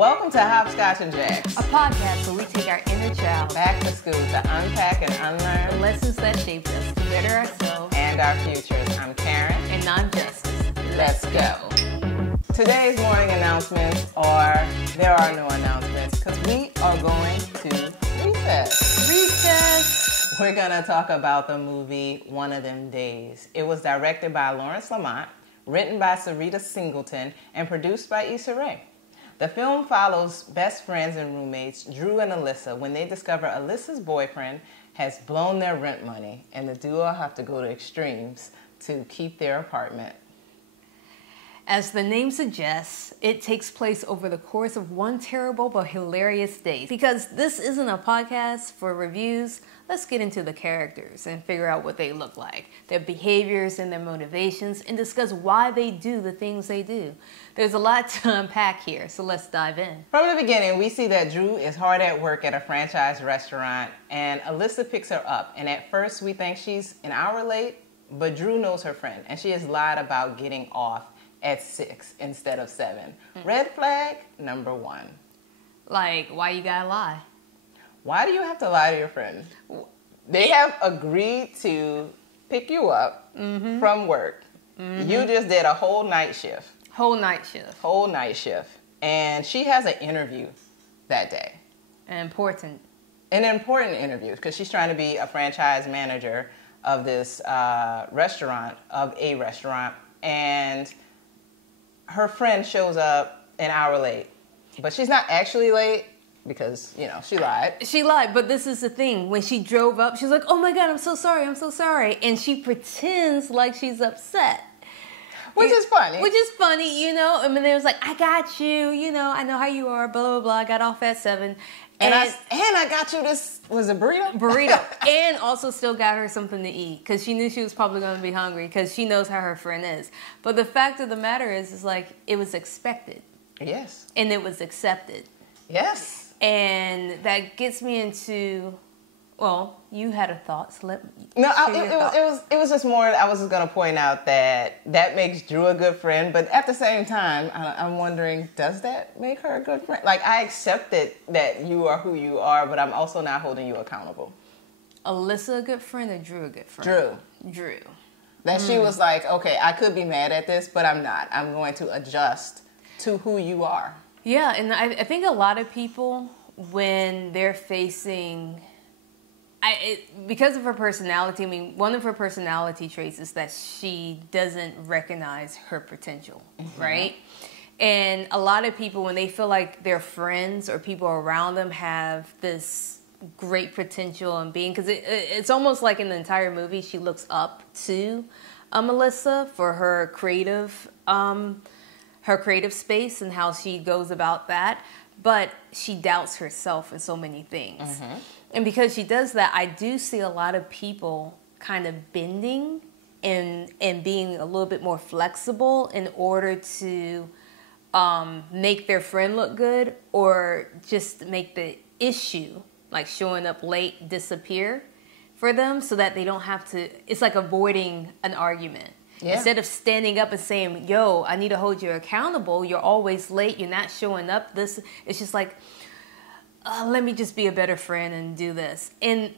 Welcome to Hopscotch-n-Jacks, a podcast where we take our inner child back to school to unpack and unlearn the lessons that shaped us to better ourselves and our futures. I'm Caryn. And I'm Justis. Let's go. Today's morning announcements there are no announcements because we are going to recess. We're going to talk about the movie One of Them Days. It was directed by Lawrence Lamont, written by Sarita Singleton, and produced by Issa Rae. The film follows best friends and roommates Dreux and Alyssa when they discover Alyssa's boyfriend has blown their rent money and the duo have to go to extremes to keep their apartment. As the name suggests, it takes place over the course of one terrible but hilarious day. Because this isn't a podcast for reviews, let's get into the characters and figure out what they look like, their behaviors and their motivations, and discuss why they do the things they do. There's a lot to unpack here, so let's dive in. From the beginning, we see that Dreux is hard at work at a franchise restaurant, and Alyssa picks her up. And at first, we think she's an hour late, but Dreux knows her friend, and she has lied about getting off at 6 instead of 7. Red flag number 1. Like, why you gotta lie? Why do you have to lie to your friend? They have agreed to pick you up from work. You just did a whole night shift. Whole night shift. And she has an interview that day. An important interview because she's trying to be a franchise manager of this restaurant, and her friend shows up an hour late. But she's not actually late because, she lied. She lied, but this is the thing. When she drove up, she's like, oh my God, I'm so sorry. And she pretends like she's upset. Which is funny. I mean, it was like, I got you, I know how you are, blah, blah, blah. I got off at 7. And I got you this, was it burrito? Burrito. And also still got her something to eat because she knew she was probably going to be hungry because she knows how her friend is. But the fact of the matter is like, it was expected. Yes. And it was accepted. Yes. And that gets me into, well, you had a thought, so let me it was just more, I was just going to point out that makes Dreux a good friend, but at the same time, I'm wondering, does that make her a good friend? Like, I accepted that you are who you are, but I'm also not holding you accountable. Alyssa a good friend or Dreux a good friend? Dreux. That she was like, okay, I could be mad at this, but I'm not. I'm going to adjust to who you are. Yeah, and I think a lot of people, when they're facing... because of her personality, one of her personality traits is that she doesn't recognize her potential, right? And a lot of people, when they feel like their friends or people around them have this great potential in being, because it's almost like in the entire movie, she looks up to Alyssa for her creative space and how she goes about that. But she doubts herself in so many things. And because she does that, I do see a lot of people kind of bending and being a little bit more flexible in order to make their friend look good or just make the issue, like showing up late, disappear for them so that they don't have to, it's like avoiding an argument. Yeah. Instead of standing up and saying, yo, I need to hold you accountable. You're always late. You're not showing up. It's just like, let me just be a better friend and do this. And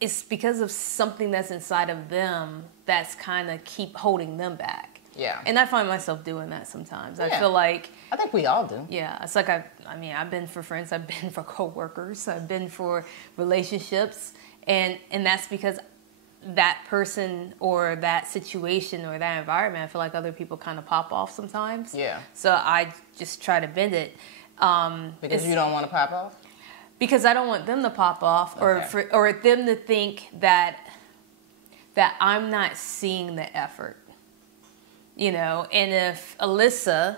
it's because of something that's inside of them that's kind of keep holding them back. Yeah. And I find myself doing that sometimes. I feel like... I think we all do. Yeah. It's like, I've been for friends. I've been for coworkers. I've been for relationships. And that's because... that person or that situation or that environment, I feel like other people kind of pop off sometimes. Yeah. So I just try to bend it. Because you don't want to pop off? Because I don't want them to pop off or them to think that I'm not seeing the effort. And if Alyssa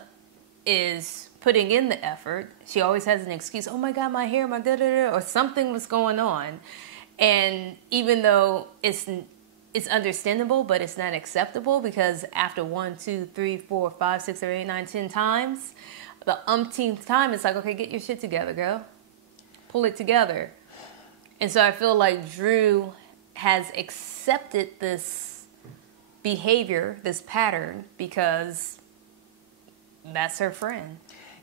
is putting in the effort, she always has an excuse. Oh my God, my hair, my da-da-da, or something was going on. And even though it's understandable, but it's not acceptable because after 1, 2, 3, 4, 5, 6, 7, 8, 9, 10 times, the umpteenth time, it's like, okay, get your shit together, girl. Pull it together. And so I feel like Dreux has accepted this behavior, this pattern, because that's her friend.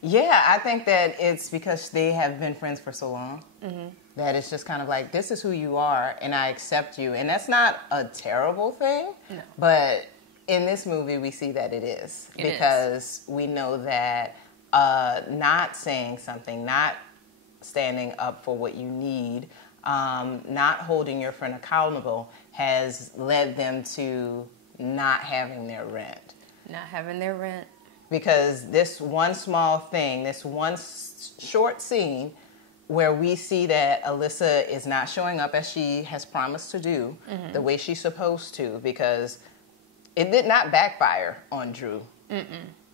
Yeah, I think that it's because they have been friends for so long that it's just kind of like, this is who you are and I accept you. And that's not a terrible thing, but in this movie we see that it is. Because we know that not saying something, not standing up for what you need, not holding your friend accountable has led them to not having their rent. Not having their rent. Because this one small thing, this one short scene where we see that Alyssa is not showing up as she has promised to do, the way she's supposed to, because it did not backfire on Dreux.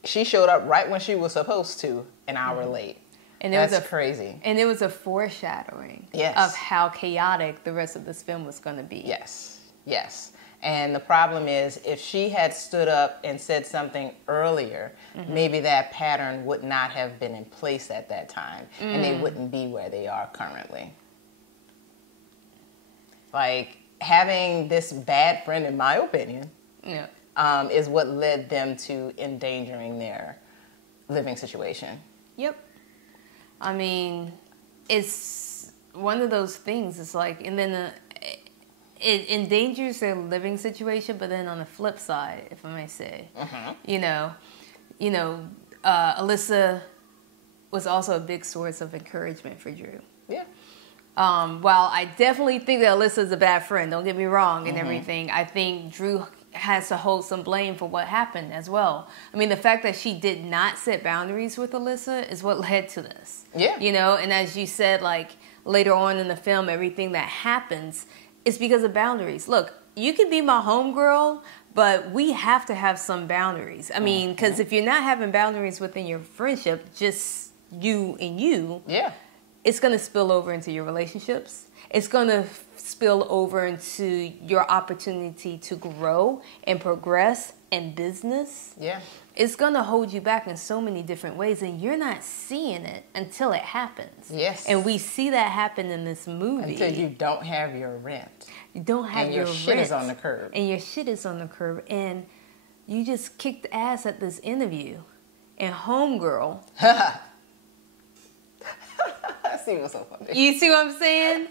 She showed up right when she was supposed to, an hour late. And that's crazy. And it was a foreshadowing of how chaotic the rest of this film was going to be. Yes, yes. And the problem is, if she had stood up and said something earlier, maybe that pattern would not have been in place at that time, and they wouldn't be where they are currently. Like, having this bad friend, in my opinion, is what led them to endangering their living situation. Yep. I mean, it's one of those things. It's like, and then it endangers their living situation, but then on the flip side, if I may say, Alyssa was also a big source of encouragement for Dreux. Yeah. While I definitely think that Alyssa's a bad friend, don't get me wrong, and everything, I think Dreux has to hold some blame for what happened as well. I mean, the fact that she did not set boundaries with Alyssa is what led to this. Yeah. And as you said, like, later on in the film, everything that happens, it's because of boundaries. Look, you can be my homegirl, but we have to have some boundaries. I mean, because if you're not having boundaries within your friendship, just you and you, it's going to spill over into your relationships. It's going to spill over into your opportunity to grow and progress in business. Yeah. It's going to hold you back in so many different ways, and you're not seeing it until it happens. Yes. And we see that happen in this movie. Until you don't have your rent. You don't have your rent. And your shit is on the curb. And your shit is on the curb. And you just kicked ass at this interview. And homegirl. See what's so funny. You see what I'm saying?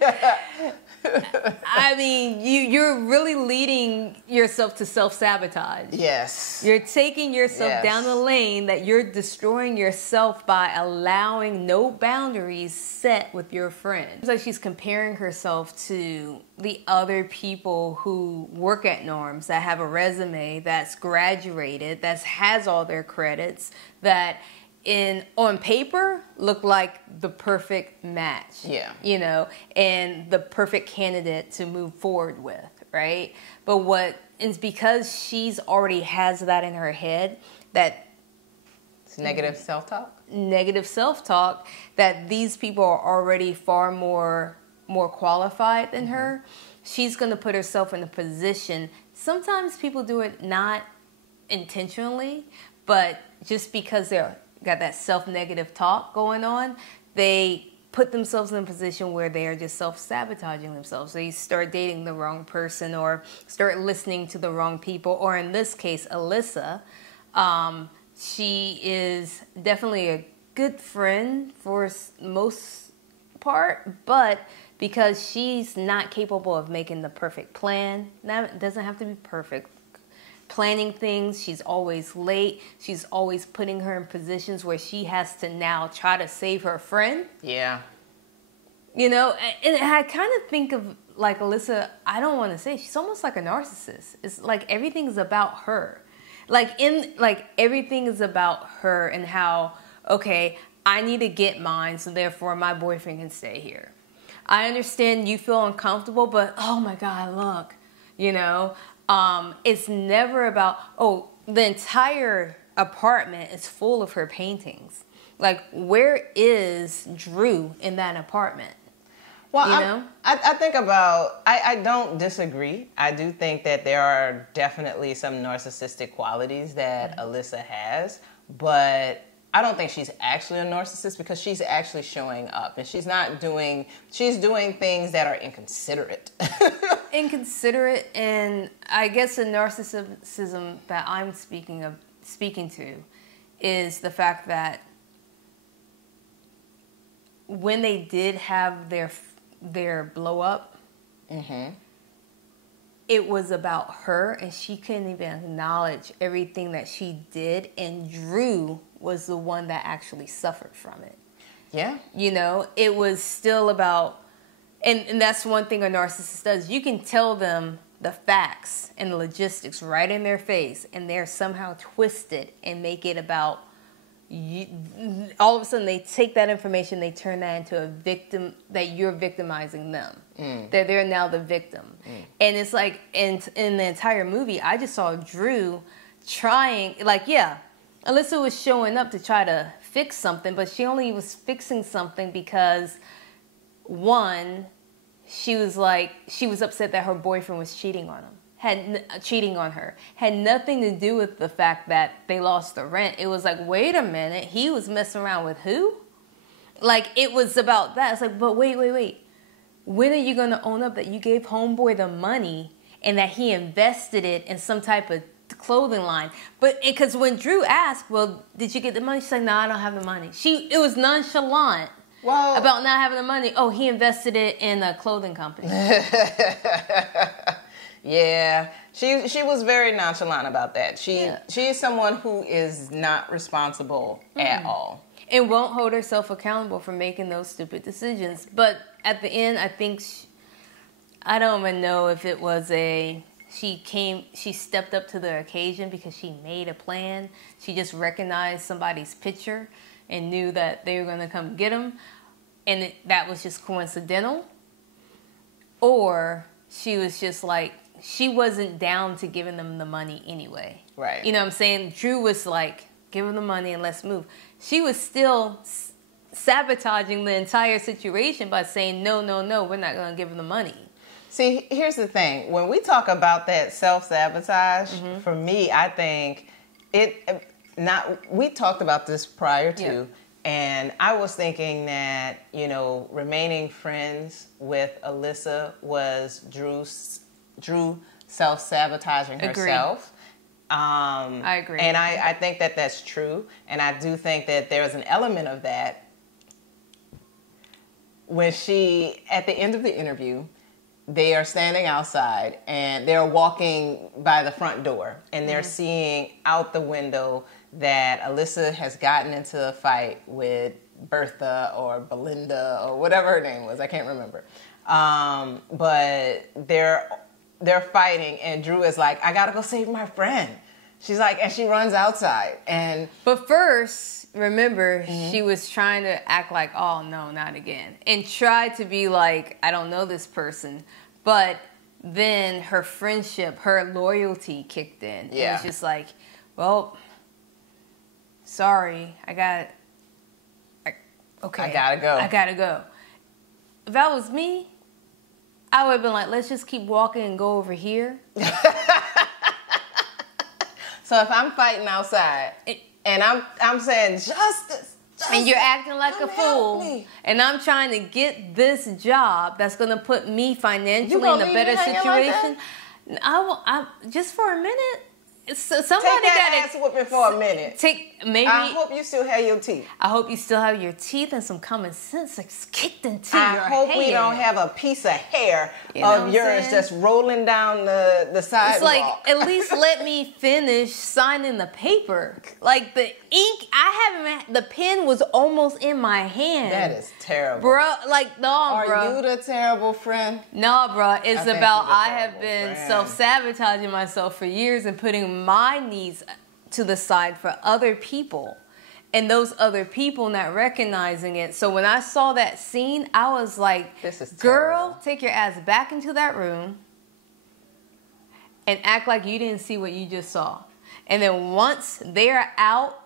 I mean, you're really leading yourself to self-sabotage. Yes. You're taking yourself down the lane that you're destroying yourself by allowing no boundaries set with your friend. It's like she's comparing herself to the other people who work at Norms, that have a resume, that's graduated, that has all their credits, that on paper look like the perfect match. Yeah. And the perfect candidate to move forward with, right? But it's because she's already has that in her head, that it's negative self-talk. Negative self-talk, that these people are already far more qualified than her. She's going to put herself in a position. Sometimes people do it not intentionally, but just because they're got that self-negative talk going on, they put themselves in a position where they are just self-sabotaging themselves. They start dating the wrong person or start listening to the wrong people. Or in this case, Alyssa, she is definitely a good friend for most part, but because she's not capable of making the perfect plan, that doesn't have to be perfect, planning things, she's always late, she's always putting her in positions where she has to now try to save her friend. Yeah. And I kind of think of, like, Alyssa, I don't want to say, she's almost like a narcissist. It's like everything is about her. Everything is about her and how, okay, I need to get mine, so therefore my boyfriend can stay here. I understand you feel uncomfortable, but oh my God, look, it's never about, the entire apartment is full of her paintings. Like, where is Dreux in that apartment? Well, I think I don't disagree. I do think that there are definitely some narcissistic qualities that Alyssa has, but I don't think she's actually a narcissist because she's actually showing up and she's doing things that are inconsiderate. Inconsiderate, and I guess the narcissism that I'm speaking to is the fact that when they did have their blow up, it was about her, and she couldn't even acknowledge everything that she did, and Dreux was the one that actually suffered from it. Yeah. You know, it was still about, and that's one thing a narcissist does. You can tell them the facts and the logistics right in their face, and they're somehow twisted and make it about you. All of a sudden, they take that information, they turn that into a victim, that you're victimizing them. That they're now the victim. And it's like, in the entire movie, I just saw Dreux trying, like, yeah, Alyssa was showing up to try to fix something, but she only was fixing something because, one, she was upset that her boyfriend was cheating on her. Had nothing to do with the fact that they lost the rent. It was like, wait a minute, he was messing around with who? Like, it was about that. It's like, but wait. When are you going to own up that you gave homeboy the money and that he invested it in some type of clothing line? But because when Dreux asked, well, did you get the money? She's like, no, I don't have the money. It was nonchalant about not having the money. Oh, he invested it in a clothing company. Yeah, she was very nonchalant about that. She is someone who is not responsible at all. And won't hold herself accountable for making those stupid decisions. But at the end, I think, I don't even know if it was she stepped up to the occasion because she made a plan. She just recognized somebody's picture and knew that they were going to come get him. And that was just coincidental. Or she was just like, she wasn't down to giving them the money anyway. Right. You know what I'm saying? Dreux was like, give them the money and let's move. She was still sabotaging the entire situation by saying, no, we're not going to give them the money. See, here's the thing. When we talk about that self-sabotage, for me, I think we talked about this prior to, and I was thinking that, remaining friends with Alyssa was Dreux self-sabotaging herself. I agree. And I think that that's true. And I do think that there's an element of that when at the end of the interview, they are standing outside and they're walking by the front door and they're seeing out the window that Alyssa has gotten into a fight with Bertha or Belinda or whatever her name was. I can't remember. But they're fighting and Dreux is like, I gotta go save my friend. She's like, and she runs outside. But first, remember, she was trying to act like, oh no, not again. And tried to be like, I don't know this person. But then her friendship, her loyalty kicked in. Yeah. It was just like, well, sorry, I gotta go. If that was me, I would have been like, let's just keep walking and go over here. So if I'm fighting outside and I'm saying, Justis, and you're acting like a fool, and I'm trying to get this job that's going to put me financially in a better situation, I just for a minute. Somebody take that ass whooping for a minute. I hope you still have your teeth. I hope you still have your teeth and some common sense that's kicked into your head. I hope we don't have a piece of hair of yours just rolling down the sidewalk. It's like, at least let me finish signing the paper. Like the ink, the pen was almost in my hand. That is terrible. Bro, like, no, bro. Are you the terrible friend? No, bro. It's about, I have been self-sabotaging myself for years and putting my needs to the side for other people, and those other people not recognizing it. So when I saw that scene, I was like, this is girl, terrible. Take your ass back into that room and act like you didn't see what you just saw. And then once they're out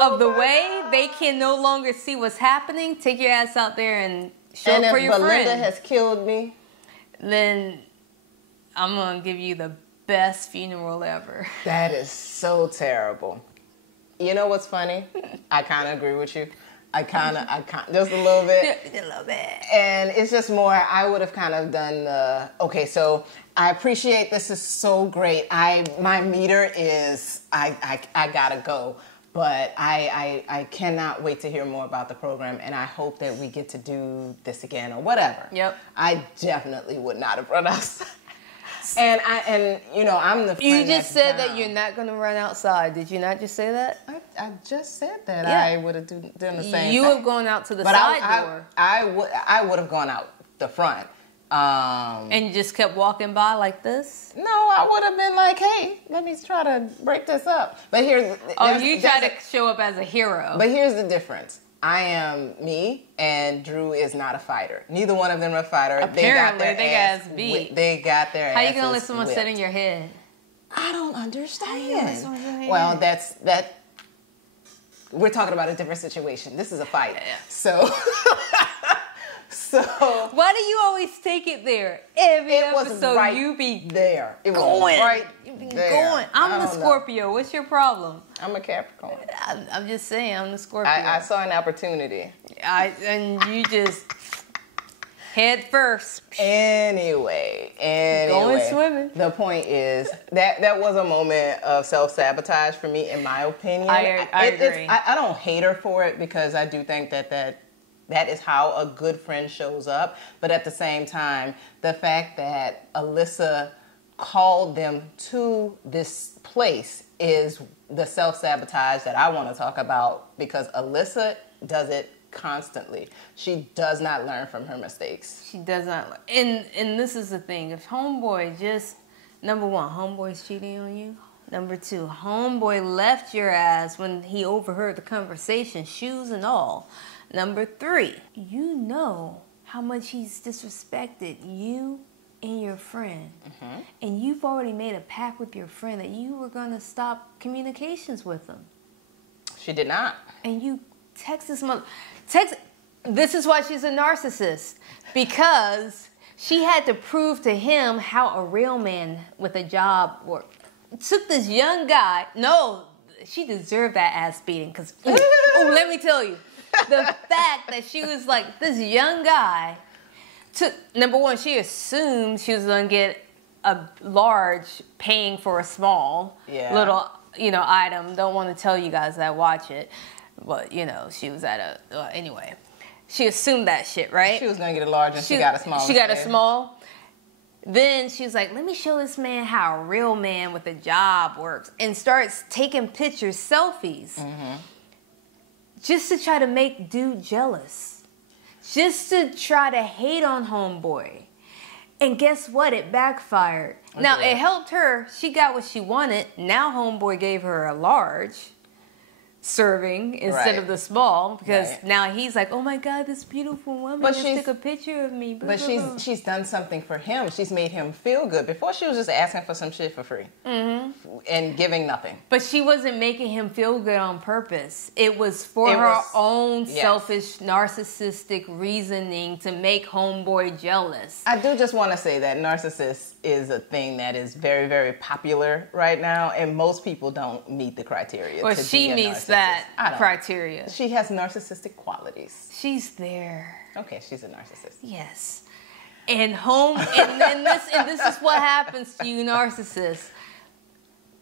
of the way, they can no longer see what's happening. Take your ass out there and show up for your friend. And if Belinda has killed me, then I'm going to give you the best funeral ever. That is so terrible. You know what's funny? I kind of agree with you. I kind of, just a little bit. A little bit. And it's just more, I would have kind of done the, okay, so I appreciate this is so great. My meter is, I gotta go. But I cannot wait to hear more about the program, and I hope that we get to do this again or whatever. Yep. I definitely would not have run outside. And you know, I'm the friend You just said down. that you're not going to run outside. Did you not just say that? I just said that Yeah. I would have done the same You thing. have gone out to the But side door. I would have gone out the front. And you just kept walking by like this? No, I would have been like, hey, let me try to break this up. But here's... Oh, you try to show up as a hero. But here's the difference. I am me, and Drew is not a fighter. Neither one of them are a fighter. Apparently, they got ass beat. Whipped. They got their How asses you going to let someone whipped. sit in your head? I don't understand. How you gonna let someone sit in your Well, head? we're talking about a different situation. This is a fight. Yeah. So... Why do you always take it there? Every episode right you be there. It was going. right You be there. going. I'm the I don't know. Scorpio. What's your problem? I'm a Capricorn. I'm just saying, I'm the Scorpio. I saw an opportunity. And you just head first. Anyway, Going swimming. The point is that was a moment of self-sabotage for me, in my opinion. I agree. I don't hate her for it, because I do think that is how a good friend shows up. But at the same time, the fact that Alyssa called them to this place is the self-sabotage that I want to talk about, because Alyssa does it constantly. She does not learn from her mistakes. She does not. And this is the thing. If homeboy just, number one, homeboy's cheating on you. Number two, homeboy left your ass when he overheard the conversation, shoes and all. Number three, you know how much he's disrespected you and your friend. Mm-hmm. And you've already made a pact with your friend that you were going to stop communications with him. She did not. And you text this mother. This is why she's a narcissist. Because she had to prove to him how a real man with a job worked. Took this young guy. No, she deserved that ass beating. Because, let me tell you. The fact that she was like, this young guy took, number one, she assumed she was going to get a large paying for a small little, item. Don't want to tell you guys that, watch it. But, she was at anyway. She assumed that shit, right? She was going to get a large and she got a small. She got a small. Then she was like, let me show this man how a real man with a job works. And starts taking pictures, selfies. Mm-hmm. Just to try to make dude jealous. Just to try to hate on homeboy. And guess what? It backfired. Okay. Now, it helped her. She got what she wanted. Now homeboy gave her a large serving instead of the small, because now he's like, oh my God, this beautiful woman just took a picture of me. But she's done something for him. She's made him feel good. Before, she was just asking for some shit for free and giving nothing. But she wasn't making him feel good on purpose. It was her own selfish, narcissistic reasoning to make homeboy jealous. I do just want to say that narcissist is a thing that is very, very popular right now, and most people don't meet the criteria. Well, she meets that criteria. She has narcissistic qualities. She's there. Okay, she's a narcissist. Yes. And this is what happens to you narcissists.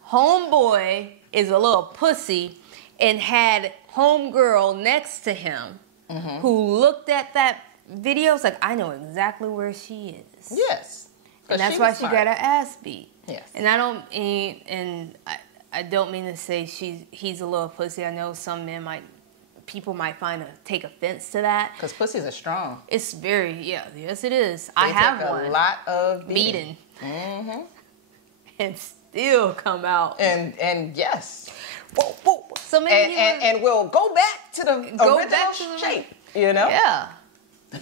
Homeboy is a little pussy and had homegirl next to him who looked at that video, was like, I know exactly where she is. Yes. And that's why she got her ass beat. Yes. And I don't mean to say he's a little pussy. I know some men people might take offense to that. Because pussies are strong. It's very, yes it is. I have one. A lot of beating. Mm-hmm. And still come out. And yes. Whoa. So maybe and we'll go back to the original shape, Yeah.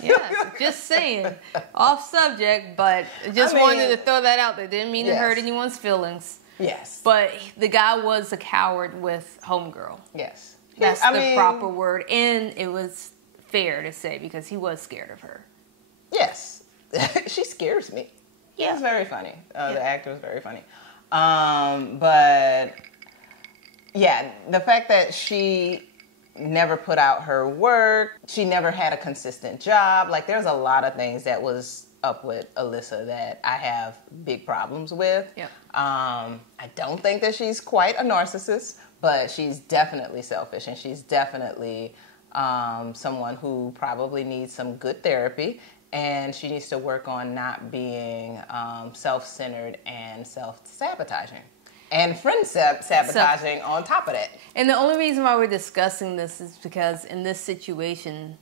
Yeah, just saying. Off subject, but wanted to throw that out there. Didn't mean to hurt anyone's feelings. Yes. But the guy was a coward with homegirl. Yes. That's the proper word. And it was fair to say because he was scared of her. Yes. She scares me. Yeah. It's very funny. The actor was very funny. But, yeah, the fact that she never put out her work, she never had a consistent job. Like, there's a lot of things that was up with Alyssa that I have big problems with. Yep. I don't think that she's quite a narcissist, but she's definitely selfish, and she's definitely someone who probably needs some good therapy, and she needs to work on not being self-centered and self-sabotaging. And friend sabotaging on top of that. And the only reason why we're discussing this is because in this situation,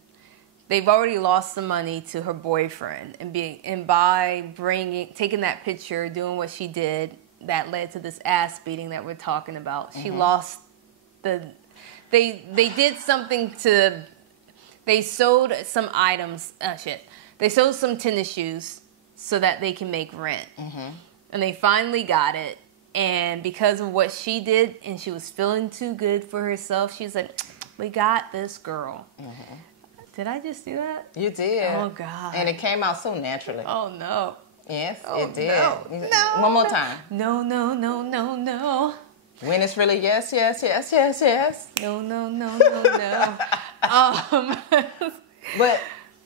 they've already lost the money to her boyfriend, and by taking that picture, doing what she did, that led to this ass beating that we're talking about. She lost they did something to. They sold some items. They sold some tennis shoes so that they can make rent, and they finally got it. And because of what she did, and she was feeling too good for herself, she was like, "We got this, girl." Did I just do that? You did. Oh, God. And it came out so naturally. Oh, no. Yes, Oh, it did. No, One more time. No, no, no, no, no. When it's really yes, yes, yes, yes, yes. No, no, no, no, no. But,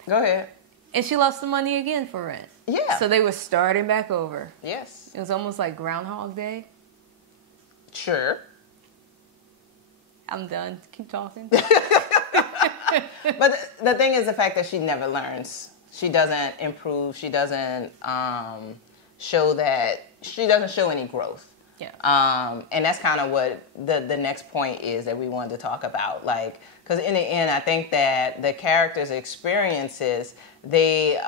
go ahead. And she lost the money again for rent. Yeah. So they were starting back over. Yes. It was almost like Groundhog Day. Sure. I'm done. Keep talking. But the thing is the fact that she never learns. She doesn't improve. She doesn't show any growth. Yeah. And that's kind of what the next point is that we wanted to talk about. Like, because in the end, I think that the characters' experiences, they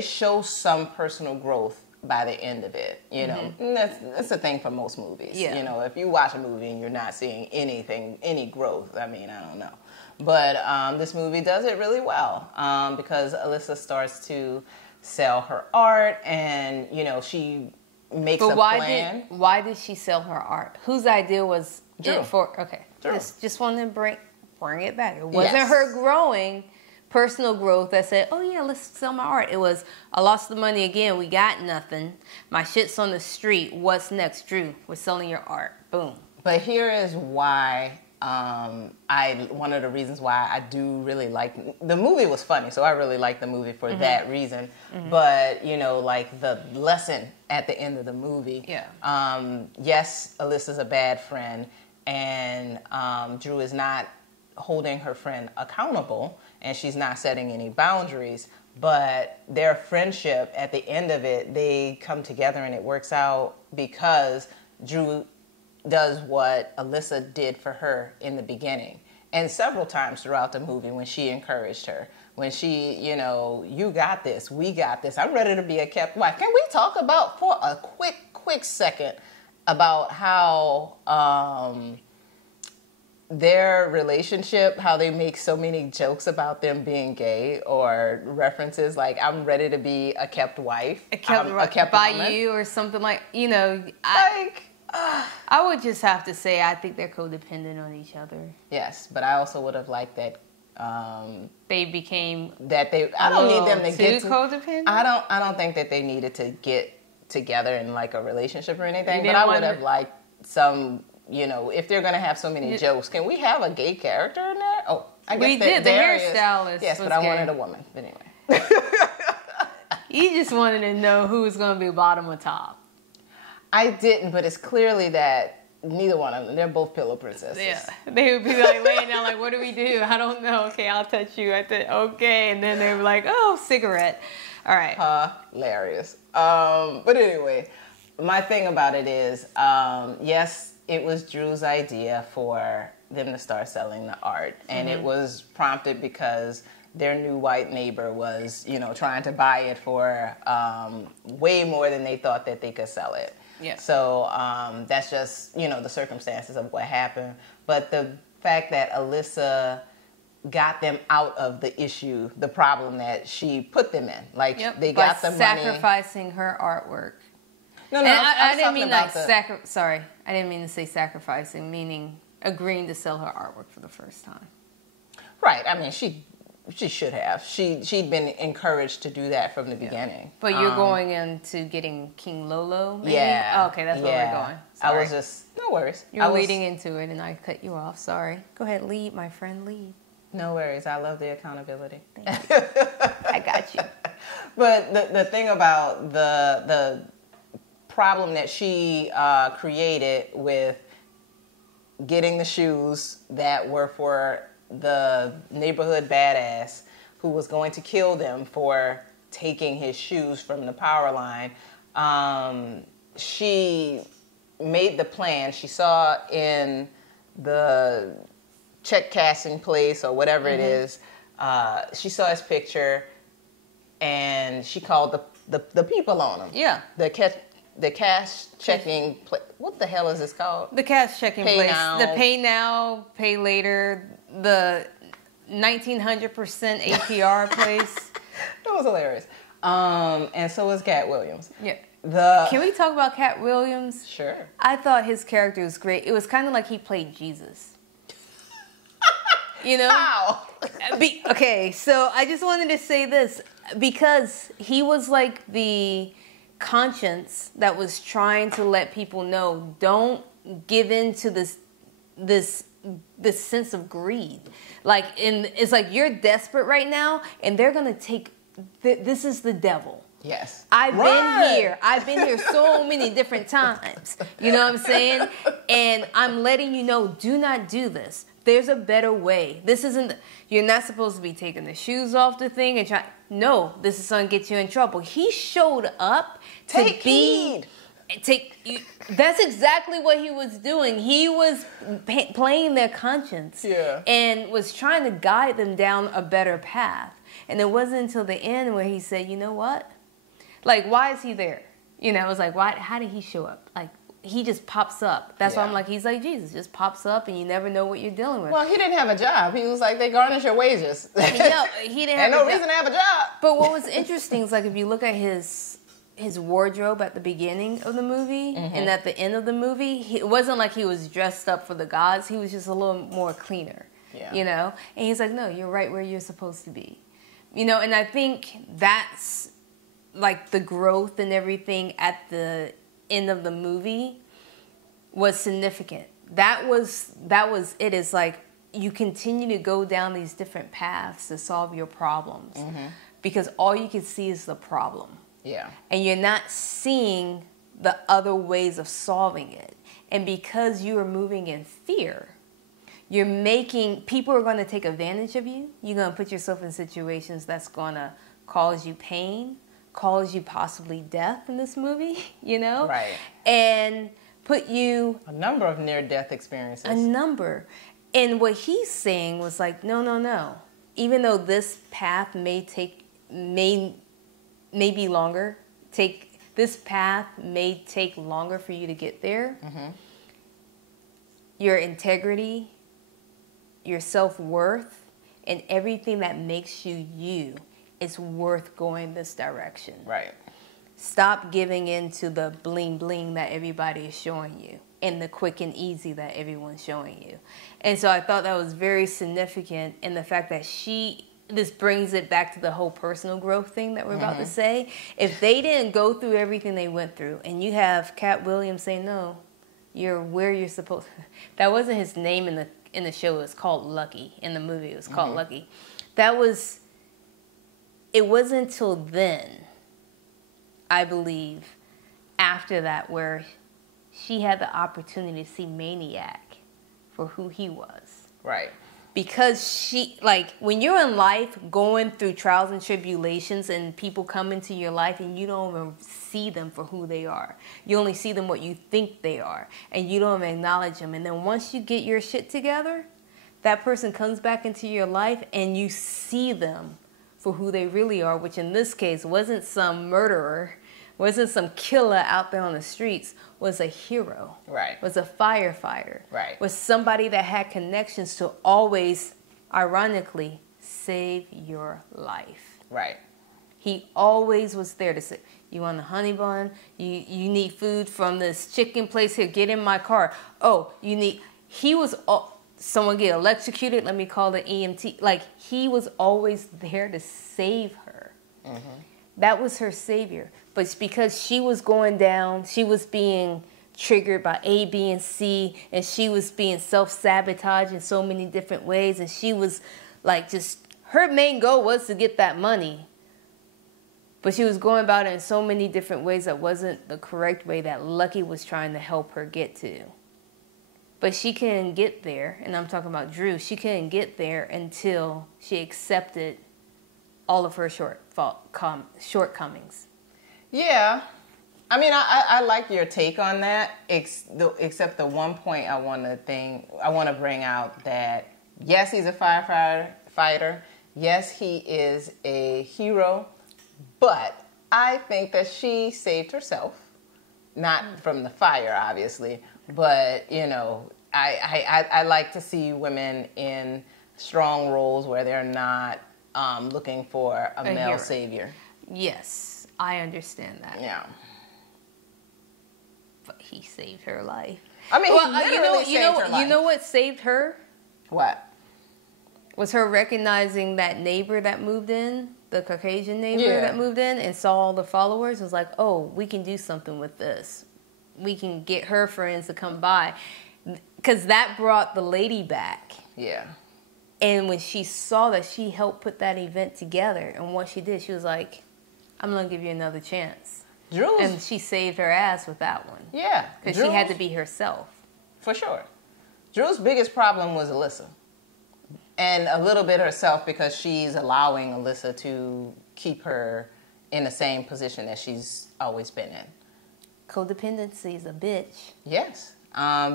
show some personal growth by the end of it. You know, and that's the thing for most movies. Yeah. You know, if you watch a movie and you're not seeing any growth, I mean, I don't know. But this movie does it really well because Alyssa starts to sell her art, and you know she makes a plan. Why did she sell her art? Whose idea was Drew. it for? Okay, Drew. Just wanted to bring it back. It wasn't her growing, personal growth that said, "Oh yeah, let's sell my art." It was, I lost the money again. We got nothing. My shit's on the street. What's next, Drew? We're selling your art. Boom. But here is why. One of the reasons why I do really like the movie was funny, so I really like the movie for that reason. But you know, like the lesson at the end of the movie. Yeah. Yes, Alyssa's a bad friend, and Drew is not holding her friend accountable, and she's not setting any boundaries. But their friendship, at the end of it, they come together and it works out because Drew does what Alyssa did for her in the beginning. And several times throughout the movie when she encouraged her. When she, you know, you got this, we got this. I'm ready to be a kept wife. Can we talk about, for a quick second, about how their relationship, how they make so many jokes about them being gay, or references like, I'm ready to be a kept wife. A kept by woman. You or something like, you know. I would just have to say I think they're codependent on each other. Yes, but I also would have liked that they became I don't need them to get codependent. I don't think that they needed to get together in like a relationship or anything. But I would have liked some, you know, if they're gonna have so many jokes, can we have a gay character in there? Oh, I guess we did. The hairstylist. Yes, but I wanted a woman. But anyway, you just wanted to know who was gonna be bottom or top. I didn't, but it's clearly that neither one of them, they're both pillow princesses. Yeah. They would be like laying down like, what do we do? I don't know. Okay, I'll touch you. Okay. And then they were like, oh, cigarette. All right. Hilarious. But anyway, my thing about it is, yes, it was Drew's idea for them to start selling the art. And it was prompted because their new white neighbor was, you know, trying to buy it for way more than they thought that they could sell it. Yeah. So that's just, you know, the circumstances of what happened. But the fact that Alyssa got them out of the issue, the problem that she put them in. Like, they got the money. By sacrificing her artworwork. No, I didn't mean like sorry. I didn't mean to say sacrificing, meaning agreeing to sell her artwork for the first time. Right. I mean, she should have. She'd been encouraged to do that from the beginning. But you're going into getting King Lolo, maybe? Yeah. Oh, okay, that's where we're going. Sorry. I was just, no worries. You're leading into it and I cut you off. Sorry. Go ahead, lead, my friend, lead. No worries. I love the accountability. Thank you. I got you. But the thing about the problem that she created with getting the shoes that were for the neighborhood badass who was going to kill them for taking his shoes from the power line. She made the plan. She saw in the check cashing place or whatever it is, she saw his picture and she called the people on him. Yeah. The cash checking place. What the hell is this called? The cash checking Pay place. now. The pay now, pay later. The 1900% APR place. It was hilarious. And so was Cat Williams. Yeah. Can we talk about Cat Williams? Sure. I thought his character was great. It was kind of like he played Jesus. You know? How? Okay, so I just wanted to say this because he was like the conscience that was trying to let people know, don't give in to this sense of greed. Like, it's like you're desperate right now, and they're gonna take. This is the devil. Yes. I've been here so many different times. You know what I'm saying? And I'm letting you know, do not do this. There's a better way. This isn't, you're not supposed to be taking the shoes off the thing and try. No, this is going to get you in trouble. He showed up to Take heed. That's exactly what he was doing. He was playing their conscience. Yeah. And was trying to guide them down a better path. And it wasn't until the end where he said, you know what? Like, why is he there? You know, it was like, why? How did he show up? Like, he just pops up. That's why I'm like, he's like Jesus, just pops up and you never know what you're dealing with. Well, he didn't have a job. He was like, they garnish your wages. No, he didn't have no reason to have a job. But what was interesting is, like, if you look at his wardrobe at the beginning of the movie and at the end of the movie, it wasn't like he was dressed up for the gods. He was just a little more cleaner, you know? And he's like, no, you're right where you're supposed to be. You know, and I think that's, like, the growth and everything at the end of the movie was significant. That was it. Is like you continue to go down these different paths to solve your problems because all you can see is the problem. Yeah. And you're not seeing the other ways of solving it. And because you are moving in fear, you're making people are going to take advantage of you. You're going to put yourself in situations that's going to cause you pain, cause you possibly death in this movie, you know? Right. And put you... A number of near-death experiences. A number. And what he's saying was like, no. Even though this path may be longer, this path may take longer for you to get there, your integrity, your self-worth, and everything that makes you you, it's worth going this direction. Right. Stop giving in to the bling bling that everybody is showing you and the quick and easy that everyone's showing you. And so I thought that was very significant in the fact that this brings it back to the whole personal growth thing that we're about to say. If they didn't go through everything they went through, and you have Cat Williams say, no, you're where you're supposed to. That wasn't his name in the show. It was called Lucky. In the movie, it was called Lucky. It wasn't until then, I believe, after that, where she had the opportunity to see Maniac for who he was. Right. Because when you're in life going through trials and tribulations and people come into your life and you don't even see them for who they are. You only see them what you think they are. And you don't even acknowledge them. And then once you get your shit together, that person comes back into your life and you see them for who they really are, which in this case wasn't some murderer, wasn't some killer out there on the streets, was a hero. Right. Was a firefighter. Right. Was somebody that had connections to always, ironically, save your life. Right. He always was there to say, you want a honey bun? You need food from this chicken place here. Get in my car. Oh, someone get electrocuted, let me call the EMT. Like, he was always there to save her. That was her savior. But because she was going down, she was being triggered by A, B, and C, and she was being self-sabotaged in so many different ways, and she was like her main goal was to get that money. But she was going about it in so many different ways that wasn't the correct way that Lucky was trying to help her get to. But she couldn't get there, and I'm talking about Drew. She couldn't get there until she accepted all of her shortcomings. Yeah. I mean, I like your take on that, except the one point I want to bring out that, yes, he's a firefighter. Yes, he is a hero. But I think that she saved herself. Not from the fire, obviously. But, you know, I like to see women in strong roles where they're not looking for a male hero. savior. Yes, I understand that. Yeah. But he saved her life. I mean, he literally saved her life. You know what saved her? What? Was her recognizing that neighbor that moved in, the Caucasian neighbor that moved in and saw all the followers. It was like, oh, we can do something with this. We can get her friends to come by. Because that brought the lady back. Yeah. And when she saw that, she helped put that event together. And what she did, she was like, I'm going to give you another chance. And she saved her ass with that one. Yeah. Because she had to be herself. For sure. Drew's biggest problem was Alyssa. And a little bit herself, because she's allowing Alyssa to keep her in the same position that she's always been in. Codependency is a bitch. Yes.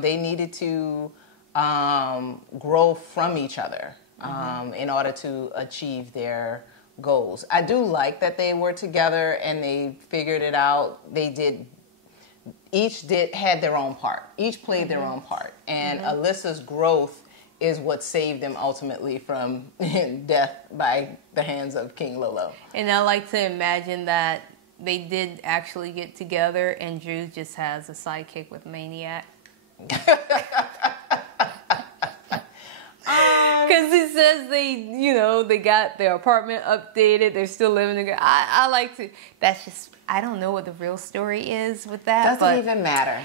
They needed to grow from each other in order to achieve their goals. I do like that they were together and they figured it out. They had their own part. Each played their own part. And Alyssa's growth is what saved them ultimately from death by the hands of King Lolo. And I like to imagine that they did actually get together and Drew just has a sidekick with Maniac. Because it says they got their apartment updated. They're still living together. I like to, I don't know what the real story is with that. Doesn't even matter.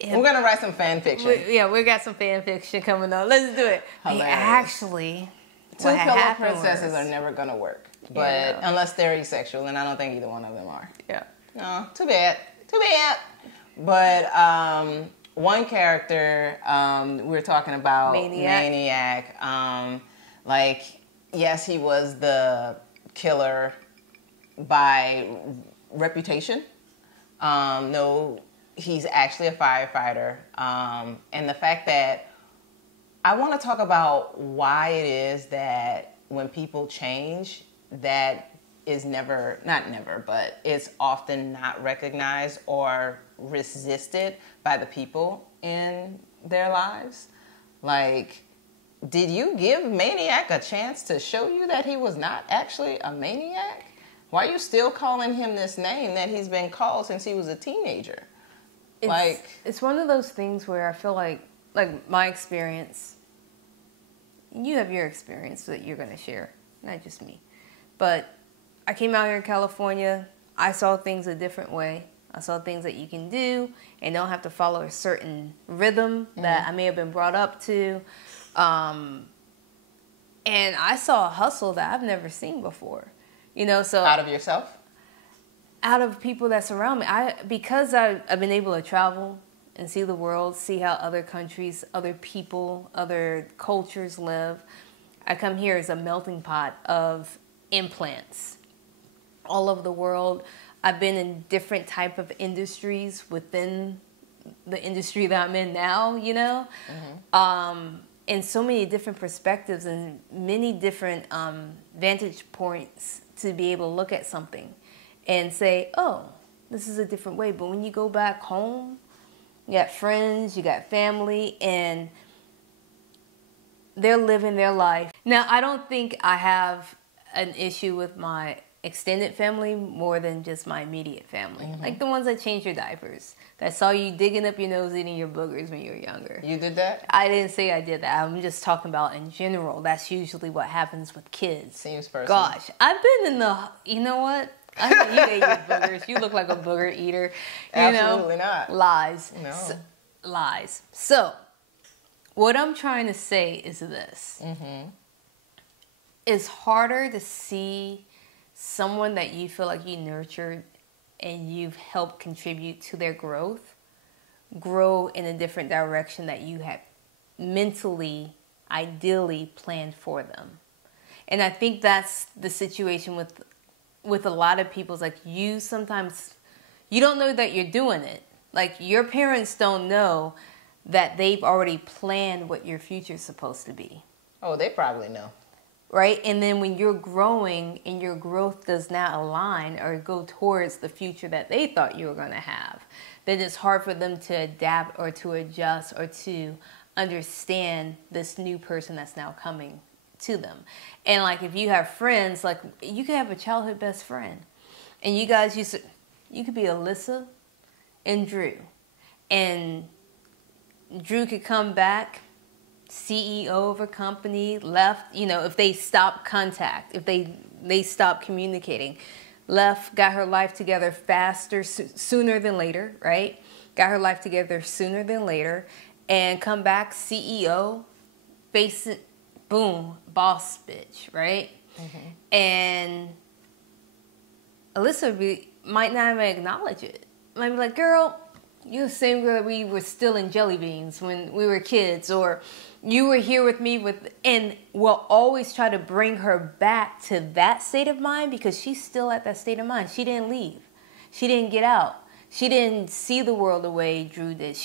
We're going to write some fan fiction. We got some fan fiction coming up. Let's do it. Actually, two pillow princesses are never going to work. But unless they're asexual, and I don't think either one of them are. Yeah. No, too bad. Too bad. But one character, we were talking about Maniac. Yes, he was the killer by reputation. No, he's actually a firefighter. And the fact that I want to talk about why it is that when people change, that is but it's often not recognized or resisted by the people in their lives. Like, did you give Maniac a chance to show you that he was not actually a maniac? Why are you still calling him this name that he's been called since he was a teenager? It's one of those things where I feel like my experience, you have your experience that you're going to share, not just me. But I came out here in California. I saw things a different way. I saw things that you can do and don't have to follow a certain rhythm that I may have been brought up to. And I saw a hustle that I've never seen before. So out of yourself? Out of people that surround me. Because I've been able to travel and see the world, see how other countries, other people, other cultures live. I come here as a melting pot of implants all over the world. I've been in different type of industries within the industry that I'm in now, and so many different perspectives and many different vantage points to be able to look at something and say, oh, this is a different way. But when you go back home, you got friends, you got family, and they're living their life. Now, I don't think I have an issue with my extended family more than just my immediate family. Like the ones that change your diapers, that saw you digging up your nose eating your boogers when you were younger. You did that? I didn't say I did that. I'm just talking about in general. That's usually what happens with kids. Seems personal. Gosh, I've been in the, you know what? I know you ate your boogers. You look like a booger eater. Absolutely not. Lies. No. Lies. So, what I'm trying to say is this. It's harder to see someone that you feel like you nurtured and you've helped contribute to their growth grow in a different direction that you had mentally, ideally planned for them. And I think that's the situation with a lot of people. It's like you sometimes, you don't know that you're doing it. Like your parents don't know that they've already planned what your future's supposed to be. Oh, they probably know. Right? And then when you're growing and your growth does not align or go towards the future that they thought you were going to have, then it's hard for them to adapt or to adjust or to understand this new person that's now coming to them. And like if you have friends, like you could have a childhood best friend and you guys you could be Alyssa and Drew, and Drew could come back CEO of a company, left, if they stop contact, if they stop communicating, left, got her life together faster, sooner than later, right? Got her life together sooner than later, and come back CEO, face it, boom, boss bitch, right? Mm-hmm. And Alyssa might not even acknowledge it. Might be like, girl, you're the same girl that we were still in jelly beans when we were kids, or you were here with me and we'll always try to bring her back to that state of mind because she's still at that state of mind. She didn't leave. She didn't get out. She didn't see the world the way Drew did.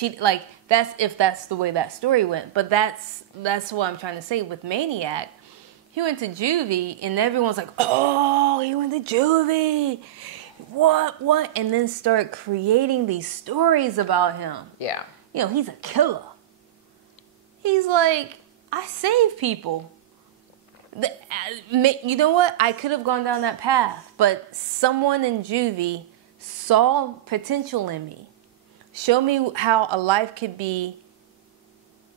That's the way that story went. But that's what I'm trying to say with Maniac. He went to juvie and everyone's like, oh, he went to juvie. What? And then start creating these stories about him. Yeah. He's a killer. He's like, I save people. You know what? I could have gone down that path, but someone in juvie saw potential in me. Showed me how a life could be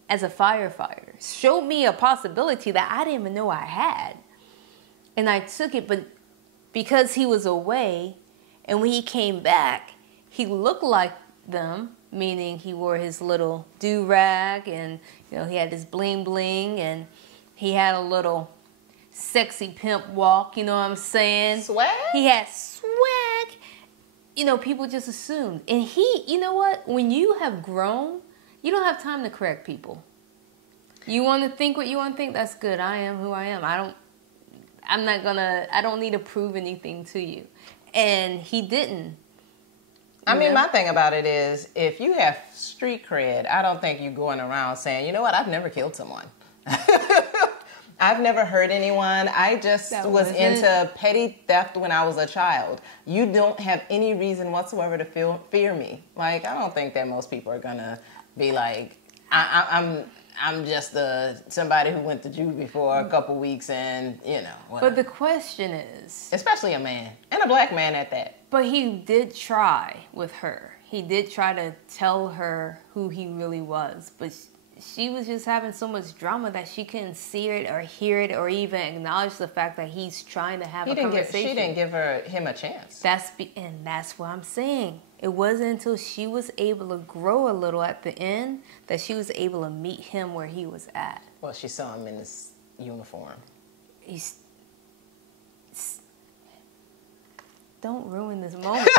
as a firefighter. Showed me a possibility that I didn't even know I had. And I took it, but because he was away, and when he came back, he looked like them, meaning he wore his little do-rag and, he had his bling-bling and he had a little sexy pimp walk, you know what I'm saying? Swag? He had swag. People just assumed. And you know what? When you have grown, you don't have time to correct people. You want to think what you want to think? That's good. I am who I am. I don't need to prove anything to you. And he didn't. I mean, my thing about it is, if you have street cred, I don't think you're going around saying, you know what, I've never killed someone. I've never hurt anyone. I just was into petty theft when I was a child. You don't have any reason whatsoever to fear me. Like, I don't think that most people are going to be like, I'm just somebody who went to juvie for a couple weeks and, whatever. But the question is... Especially a man, and a black man at that. But he did try with her. He did try to tell her who he really was. But she was just having so much drama that she couldn't see it or hear it or even acknowledge the fact that he's trying to have a conversation. She didn't give him a chance. And that's what I'm saying. It wasn't until she was able to grow a little at the end that she was able to meet him where he was at. Well, she saw him in his uniform. Don't ruin this moment.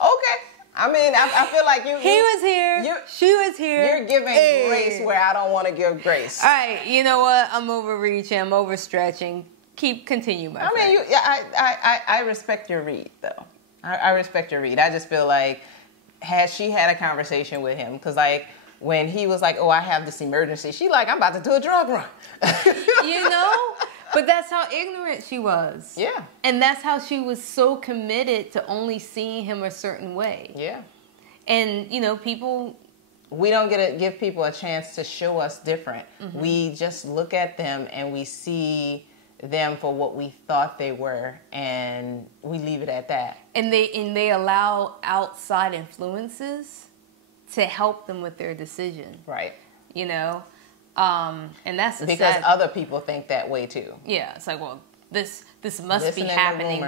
Okay. I mean, I feel like you... He was here. She was here. You're giving grace where I don't want to give grace. All right. You know what? I'm overreaching. I'm overstretching. Continue, my friend. I respect your read, though. I respect your read. I just feel like, had she had a conversation with him, because, like, when he was like, oh, I have this emergency, she like, I'm about to do a drug run. But that's how ignorant she was. Yeah. And that's how she was so committed to only seeing him a certain way. Yeah. And, people... We don't get to give people a chance to show us different. Mm-hmm. We just look at them and we see them for what we thought they were, and we leave it at that. And they allow outside influences to help them with their decision. Right. And that's because other people think that way too. Yeah, it's like, well, this must be happening.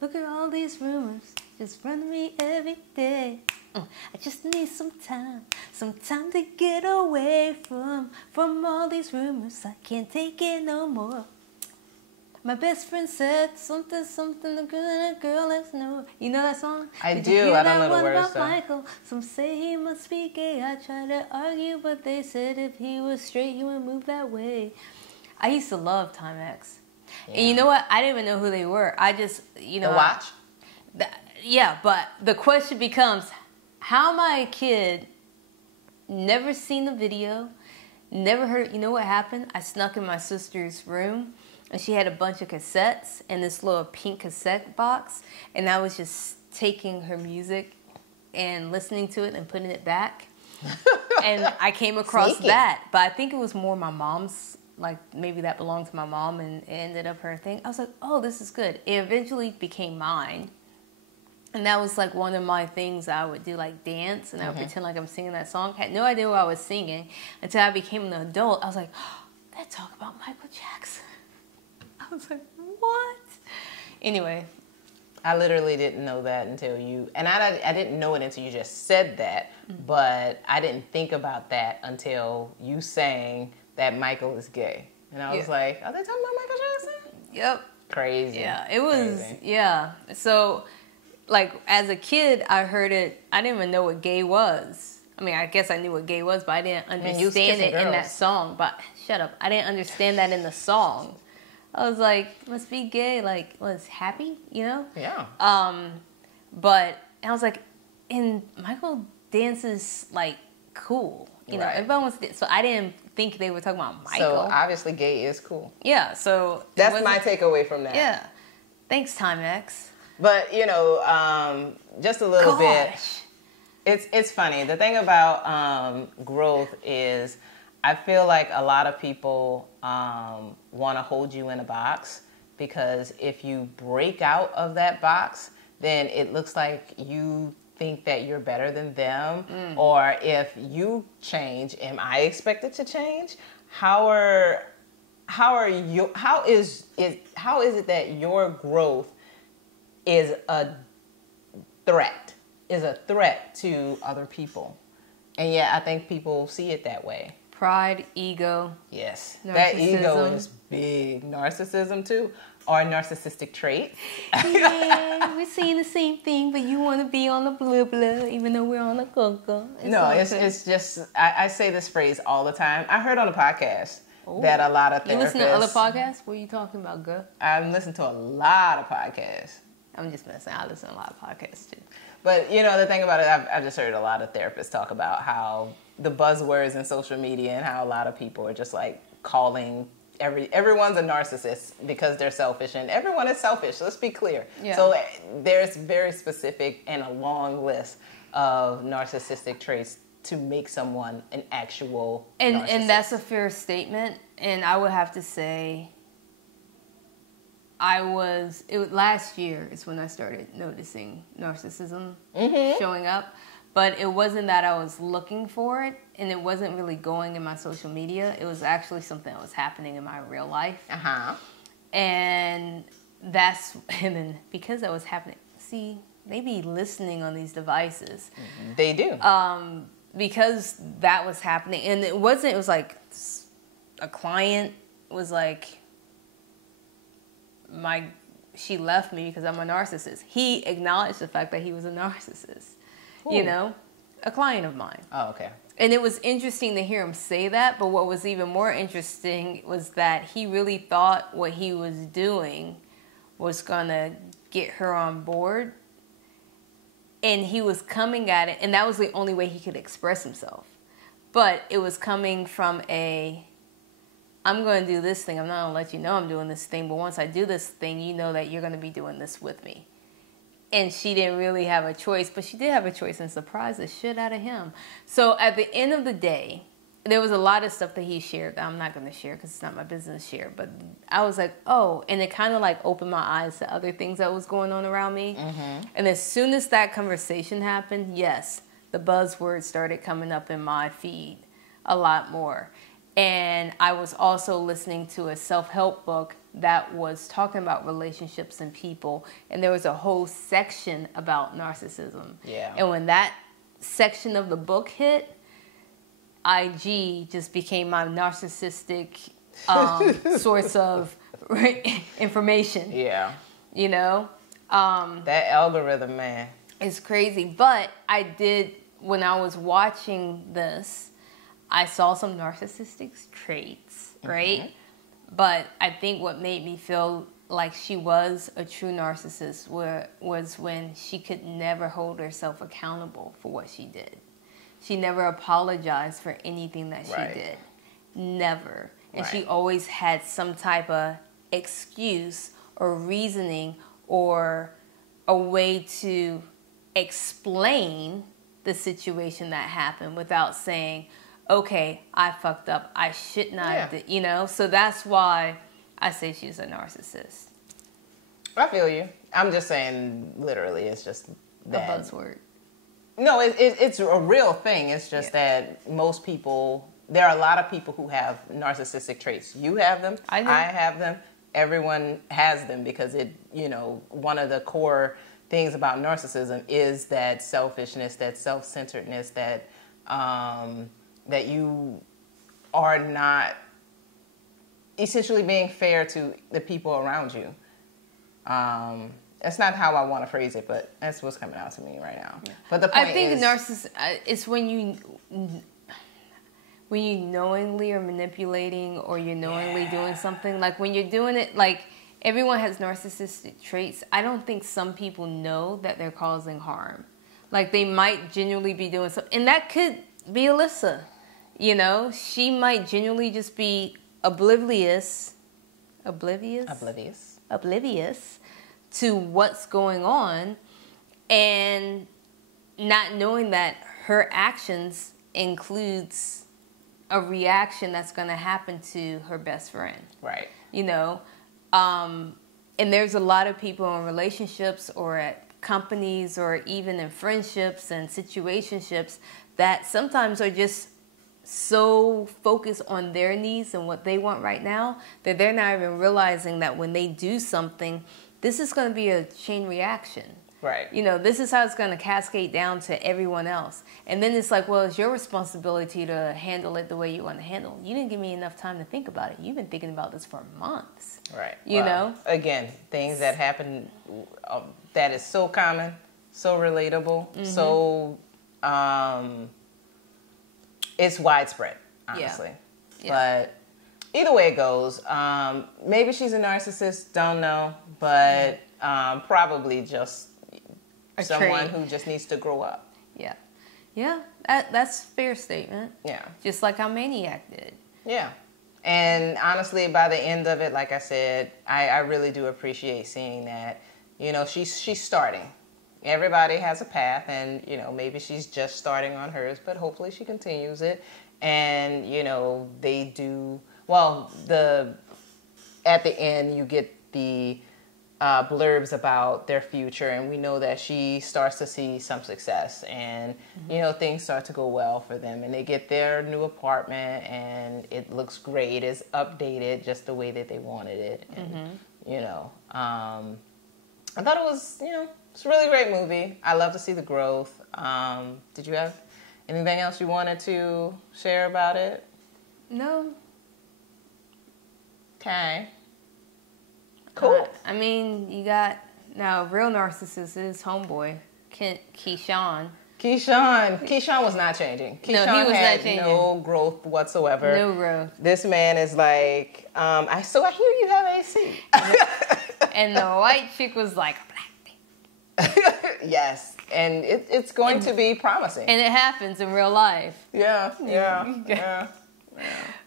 Look at all these rumors just running me every day. I just need some time to get away from all these rumors. I can't take it no more. My best friend said something, a girl let's know. You know that song? I Did do. you hear I don't that know the one words about though. Michael? Some say he must be gay. I tried to argue, but they said if he was straight, he would move that way. I used to love Timex. Yeah. And you know what? I didn't even know who they were. I just, you know. The Watch? Yeah, but the question becomes, how am I a kid, never seen the video, never heard, you know what happened? I snuck in my sister's room, and she had a bunch of cassettes in this little pink cassette box, and I was just taking her music and listening to it and putting it back. And I came across Sneaky. that, but I think it was more my mom's, like maybe that belonged to my mom and it ended up her thing. I was like, oh, this is good. It eventually became mine. And that was like one of my things I would do, like dance, and I would pretend like I'm singing that song. Had no idea what I was singing until I became an adult. I was like, oh, they talk about Michael Jackson. I was like, what? Anyway. I literally didn't know that until you, and I didn't know it until you just said that, but I didn't think about that until you saying that Michael is gay. And I was like, are they talking about Michael Jackson? Yep. Crazy. Yeah, it was, Crazy. yeah. So, like, as a kid, I heard it, I didn't even know what gay was. I mean, I guess I knew what gay was, but I didn't understand it in that song. But, shut up, I didn't understand that in the song. I was like, must be gay, like, was happy, you know? Yeah. But I was like, and Michael dances, like, cool. You know, Right. everyone wants to, so I didn't think they were talking about Michael. So, obviously, gay is cool. Yeah, so. That's my takeaway from that. Yeah. Thanks, Timex. But, you know, just a little bit. It's funny. The thing about growth is I feel like a lot of people want to hold you in a box, because if you break out of that box, then it looks like you think that you're better than them. Or if you change, am I expected to change? How is it that your growth is a threat to other people? And yet I think people see it that way. Pride, ego. Yes. Narcissism. That ego is big. Narcissism too. Or narcissistic trait. Yeah, we're saying the same thing, but you want to be on the blah blah, even though we're on the cocoa. It's just, I say this phrase all the time. I heard on a podcast that a lot of therapists... You listen to other podcasts? What are you talking about, girl? I'm listening to a lot of podcasts. I'm just messing. I listen to a lot of podcasts too. But, you know, the thing about it, I've just heard a lot of therapists talk about how the buzzwords in social media and how a lot of people are just like calling everyone's a narcissist because they're selfish, and everyone is selfish. Let's be clear. Yeah. So there's very specific and a long list of narcissistic traits to make someone an actual narcissist. And that's a fair statement. And I would have to say, last year is when I started noticing narcissism showing up. But it wasn't that I was looking for it, and it wasn't really going in my social media. It was actually something that was happening in my real life. And then because that was happening, see, they be listening on these devices. They do. Because that was happening. And it was like a client was like, she left me because I'm a narcissist. He acknowledged the fact that he was a narcissist. Ooh. You know, a client of mine. Oh, okay. And it was interesting to hear him say that, but what was even more interesting was that he really thought what he was doing was going to get her on board. And he was coming at it, and that was the only way he could express himself. But it was coming from I'm going to do this thing. I'm not going to let you know I'm doing this thing, but once I do this thing, you know that you're going to be doing this with me. And she didn't really have a choice, but she did have a choice and surprised the shit out of him. So at the end of the day, there was a lot of stuff that he shared that I'm not going to share because it's not my business to share. But I was like, oh, and it kind of like opened my eyes to other things that was going on around me. And as soon as that conversation happened, yes, the buzzwords started coming up in my feed a lot more. And I was also listening to a self-help book that was talking about relationships and people. And there was a whole section about narcissism. Yeah. And when that section of the book hit, IG just became my narcissistic source of information. Yeah. You know? That algorithm, man. It's crazy. But I did, when I was watching this, I saw some narcissistic traits, right? Mm-hmm. But I think what made me feel like she was a true narcissist was when she could never hold herself accountable for what she did. She never apologized for anything that she did. Never. And she always had some type of excuse or reasoning or a way to explain the situation that happened without saying, okay, I fucked up. I should not have, you know? So that's why I say she's a narcissist. I feel you. I'm just saying, literally, it's just that. A buzzword. No, it's a real thing. It's just that most people, there are a lot of people who have narcissistic traits. You have them. I have them. Everyone has them because one of the core things about narcissism is that selfishness, that self-centeredness, that that you are not essentially being fair to the people around you. That's not how I want to phrase it, but that's what's coming out to me right now. Yeah. But the point I think narcissist it's when you knowingly are manipulating or you're knowingly doing something. Like when you're doing it, like everyone has narcissistic traits. I don't think some people know that they're causing harm. Like they might genuinely be doing something, and that could be Alyssa. You know, she might genuinely just be oblivious to what's going on and not knowing that her actions includes a reaction that's going to happen to her best friend. Right. You know, and there's a lot of people in relationships or at companies or even in friendships and situationships that sometimes are just so focused on their needs and what they want right now that they're not even realizing that when they do something, this is going to be a chain reaction. Right. You know, this is how it's going to cascade down to everyone else. And then it's like, well, it's your responsibility to handle it the way you want to handle it. You didn't give me enough time to think about it. You've been thinking about this for months. Right. You know? Again, things that happen that is so common, so relatable, so it's widespread, honestly. Yeah. But either way it goes, maybe she's a narcissist, don't know, but probably just someone who just needs to grow up. Yeah. Yeah, that's a fair statement. Yeah. Just like how Maniac did. Yeah. And honestly, by the end of it, like I said, I really do appreciate seeing that, you know, she's starting. Everybody has a path, and, you know, maybe she's just starting on hers, but hopefully she continues it. And, you know, they do, well, at the end, you get the blurbs about their future, and we know that she starts to see some success, and, you know, things start to go well for them, and they get their new apartment, and it looks great. It's updated just the way that they wanted it. And, you know, I thought it was, you know, it's a really great movie. I love to see the growth. Did you have anything else you wanted to share about it? No. Okay. Cool. I mean, you got, now, real narcissist is homeboy, Keyshawn. Keyshawn was not changing. Keyshawn no, he was had not changing. No growth whatsoever. No growth. This man is like, I hear you have AC. And the white chick was like, yes, and it's going to be promising. And it happens in real life. Yeah.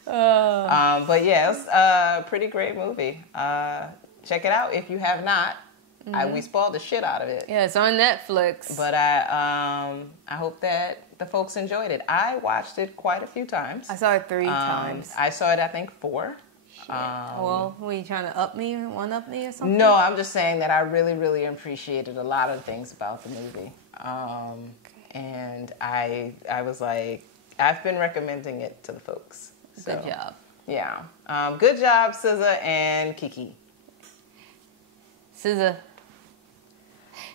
But yes, a pretty great movie. Check it out if you have not. We spoiled the shit out of it. Yeah, it's on Netflix. But I hope that the folks enjoyed it. I watched it quite a few times. I saw it 3 times. I saw it, I think, 4. Well, were you trying to up me or one-up me or something? No, I'm just saying that I really, really appreciated a lot of things about the movie. And I was like, I've been recommending it to the folks. So, good job. Yeah. Good job, SZA and Kiki. SZA,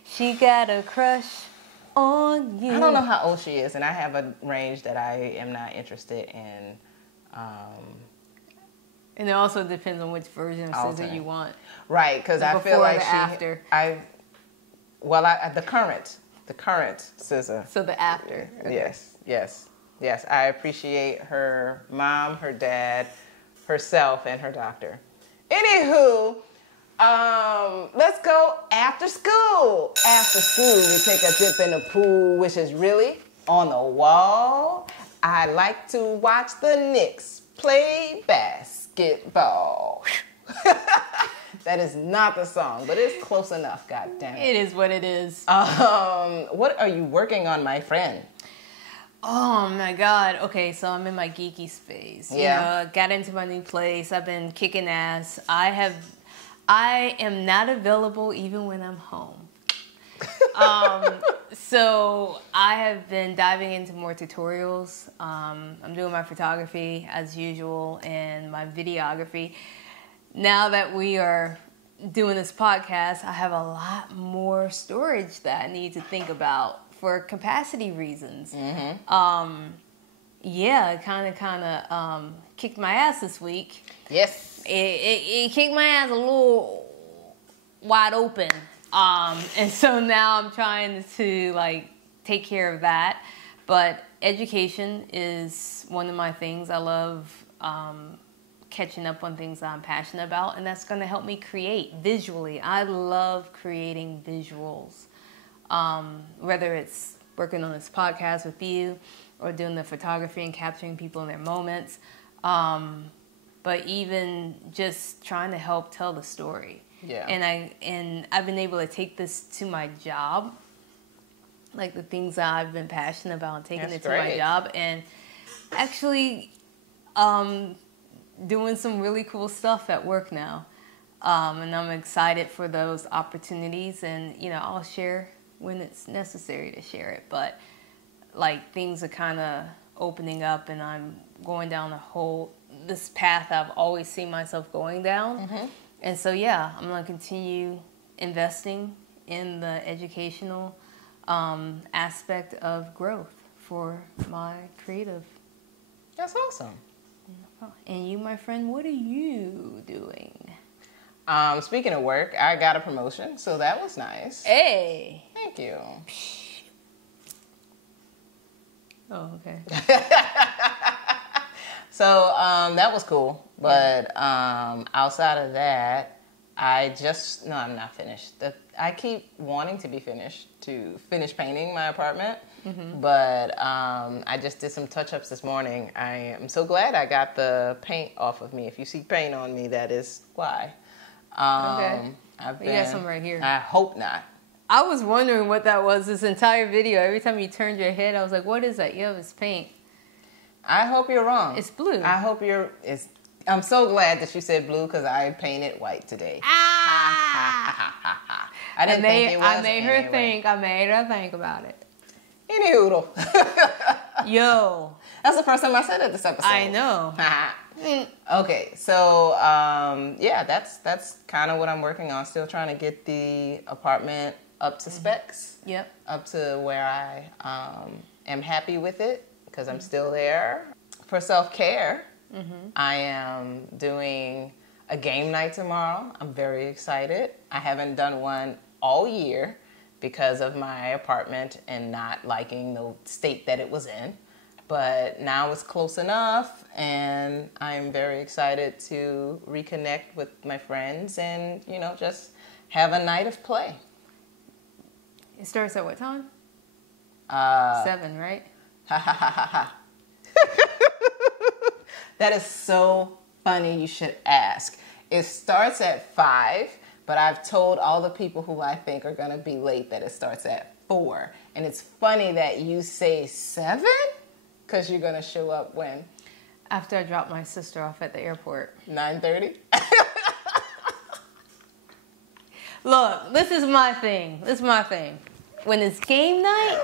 she got a crush on you. I don't know how old she is, and I have a range that I am not interested in And it also depends on which version of scissor Alternate. you want. Right, because I feel like after. The current scissor. So the after. Okay. Yes. I appreciate her mom, her dad, herself, and her doctor. Anywho, let's go after school. After school, we take a dip in the pool, which is really on the wall. I like to watch the Knicks play basketball. That is not the song, but it's close enough, God damn it. It is what it is. What are you working on, my friend? Oh my God. Okay, so I'm in my geeky space. Yeah. You know, got into my new place. I've been kicking ass. I am not available even when I'm home. So I have been diving into more tutorials. I'm doing my photography as usual and my videography. Now that we are doing this podcast, I have a lot more storage that I need to think about for capacity reasons. Mm-hmm. It kind of kicked my ass this week. Yes. It kicked my ass a little wide open. And so now I'm trying to take care of that. But education is one of my things. I love catching up on things that I'm passionate about, and that's going to help me create visually. I love creating visuals, whether it's working on this podcast with you or doing the photography and capturing people in their moments, but even just trying to help tell the story. Yeah. And I've been able to take this to my job, like the things that I've been passionate about, taking it to my job, and actually doing some really cool stuff at work now. And I'm excited for those opportunities, and I'll share when it's necessary to share it. But things are kind of opening up, and I'm going down this path I've always seen myself going down. Mm-hmm. And so, I'm going to continue investing in the educational aspect of growth for my creative. That's awesome. And you, my friend, what are you doing? Speaking of work, I got a promotion, so that was nice. Hey. Thank you. Oh, okay. So that was cool. But outside of that, I'm not finished. I keep wanting to be finished, to finish painting my apartment. Mm-hmm. But I just did some touch-ups this morning. I am so glad I got the paint off of me. If you see paint on me, that is why. Okay. You got some right here. I hope not. I was wondering what that was this entire video. Every time you turned your head, I was like, what is that? Yeah, it's paint. I hope you're wrong. It's blue. I'm so glad that you said blue because I painted white today. I didn't think it was. I made her think about it. Anywho. Yo. That's the first time I said it this episode. I know. Okay, so that's kind of what I'm working on. Still trying to get the apartment up to specs. Yep. Up to where I am happy with it because I'm still there. For self-care, I am doing a game night tomorrow. I'm very excited. I haven't done one all year because of my apartment and not liking the state that it was in. But now it's close enough, and I'm very excited to reconnect with my friends and, just have a night of play. It starts at what time? 7, right? Ha ha ha ha ha. That is so funny you should ask. It starts at 5, but I've told all the people who I think are going to be late that it starts at 4. And it's funny that you say 7? Because you're going to show up when? After I drop my sister off at the airport. 9:30? Look, this is my thing. When it's game night,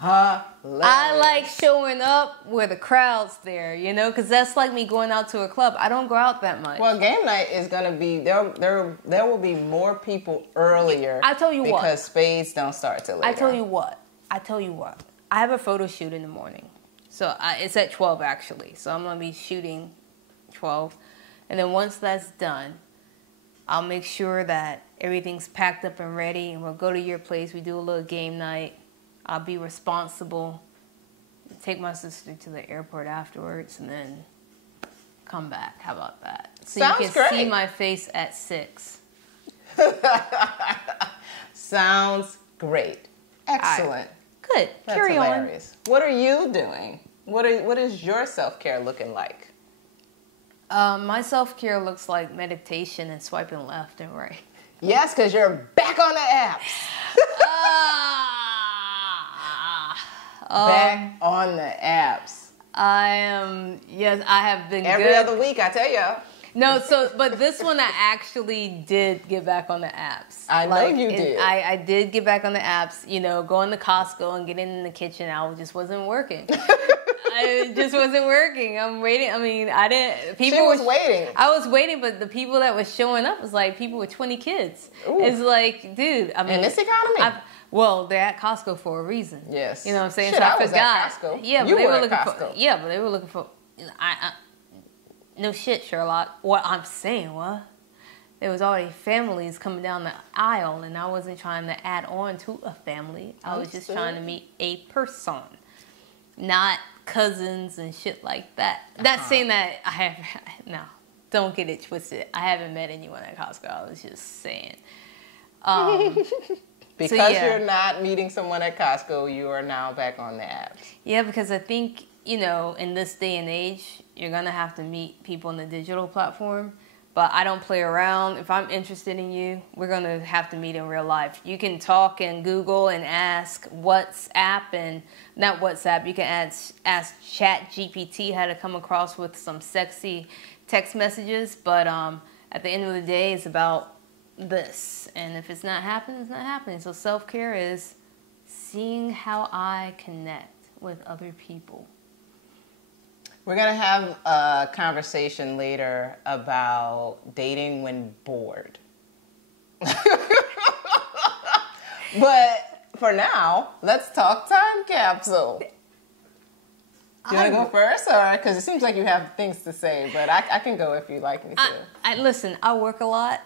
Hilarious. I like showing up where the crowd's there, because that's like me going out to a club. I don't go out that much. Well, game night is going to be, there will be more people earlier. I tell you what. Because spades don't start till later. I tell you what. I have a photo shoot in the morning. So it's at 12, actually. So I'm going to be shooting 12. And then once that's done, I'll make sure that everything's packed up and ready, and we'll go to your place. We do a little game night. I'll be responsible. Take my sister to the airport afterwards, and then come back. How about that? So Sounds you can great. see my face at 6. Sounds great. Excellent. Good. That's Carry hilarious. What are you doing? What is your self-care looking like? on. My self-care looks like meditation and swiping left and right. Yes, because you're back on the apps. Back on the apps. I am, yes, I have been Every good. other week, I tell you. No, but this one I actually did get back on the apps. I know you did. I did get back on the apps, going to Costco and getting in the kitchen out just wasn't working. It just wasn't working. I'm waiting. I mean, I didn't. People She was waiting. I was waiting, but the people that was showing up was like people with 20 kids. Ooh. It's like, dude, I mean. In this economy? Well, they're at Costco for a reason. Yes. You know what I'm saying? Shit, So I was at Costco. Yeah, You but they were were at looking Costco. for. Yeah, but they were looking for. No shit, Sherlock. What I'm saying, what? There was already families coming down the aisle, and I wasn't trying to add on to a family. I was just trying to meet a person, not cousins and shit like that. Not saying that I have. No, don't get it twisted. I haven't met anyone at Costco. I was just saying. Because yeah. you're not meeting someone at Costco, you are now back on the apps. Yeah, because I think, in this day and age, you're going to have to meet people on the digital platform. But I don't play around. If I'm interested in you, we're going to have to meet in real life. You can talk and Google and ask WhatsApp and not WhatsApp. You can ask ChatGPT how to come across with some sexy text messages. But at the end of the day, it's about this. And if it's not happening, it's not happening. So self-care is seeing how I connect with other people. We're going to have a conversation later about dating when bored. But for now, let's talk time capsule. Do you want to go first? Or because it seems like you have things to say, but I can go if you'd like me to. Listen, I work a lot,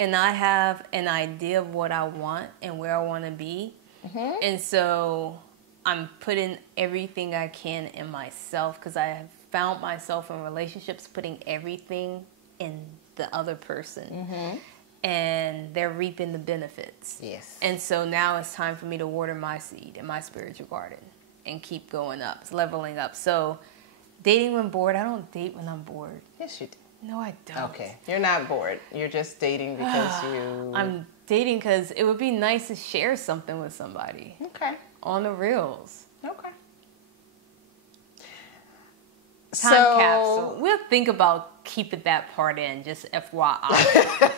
and I have an idea of what I want and where I want to be. Mm-hmm. And so I'm putting everything I can in myself because I have found myself in relationships putting everything in the other person. Mm-hmm. And they're reaping the benefits. Yes. And so now it's time for me to water my seed in my spiritual garden and keep going up. It's leveling up. So dating when bored, I don't date when I'm bored. Yes, you do. No, I don't. Okay. You're not bored. You're just dating because you... I'm dating because it would be nice to share something with somebody. Okay. On the reels. Okay. Time capsule. We'll think about keeping that part in, just FYI.